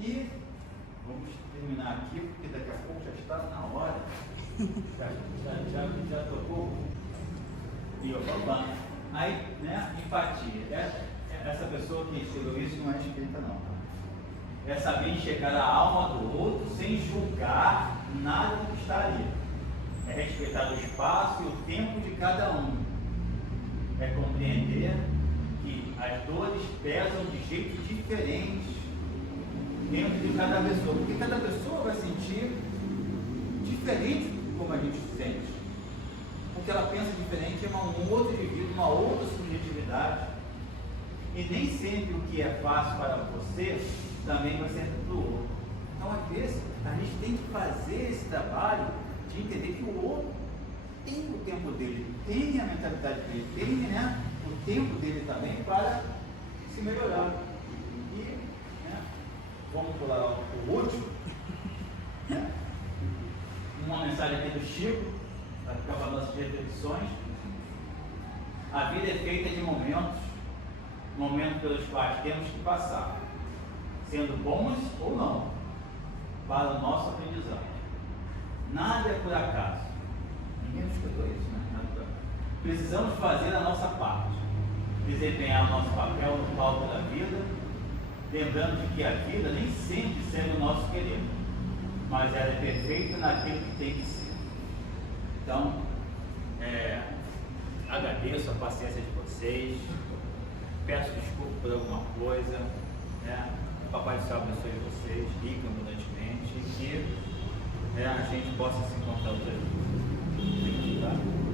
E vamos terminar aqui, porque daqui a pouco já está na hora. Já tocou. E eu falando. Aí, empatia. Essa pessoa que escreveu isso não é espírita, não. É saber enxergar a alma do outro sem julgar nada do que está ali. É respeitar o espaço e o tempo de cada um. É compreender que as dores pesam de jeitos diferentes dentro de cada pessoa, porque cada pessoa vai sentir diferente como a gente sente, porque ela pensa diferente, é um outro indivíduo, uma outra subjetividade, e nem sempre o que é fácil para você também vai ser para o outro. Então, às vezes, a gente tem que fazer esse trabalho de entender que o outro tem o tempo dele, tem a mentalidade dele, tem o tempo dele também para se melhorar. E vamos pular o último. Uma mensagem aqui do Chico, para ficar para nossas reflexões. A vida é feita de momentos pelos quais temos que passar, sendo bons ou não, para o nosso aprendizado. Nada é por acaso. Ninguém escutou isso, né? Precisamos fazer a nossa parte. desempenhar o nosso papel no palco da vida, lembrando de que a vida nem sempre segue o nosso querer, mas ela é perfeita naquilo que tem que ser. Então, agradeço a paciência de vocês, peço desculpa por alguma coisa, né? O Papai do Céu abençoe vocês, rica abundantemente, e que a gente possa se encontrar outras vezes. Tá?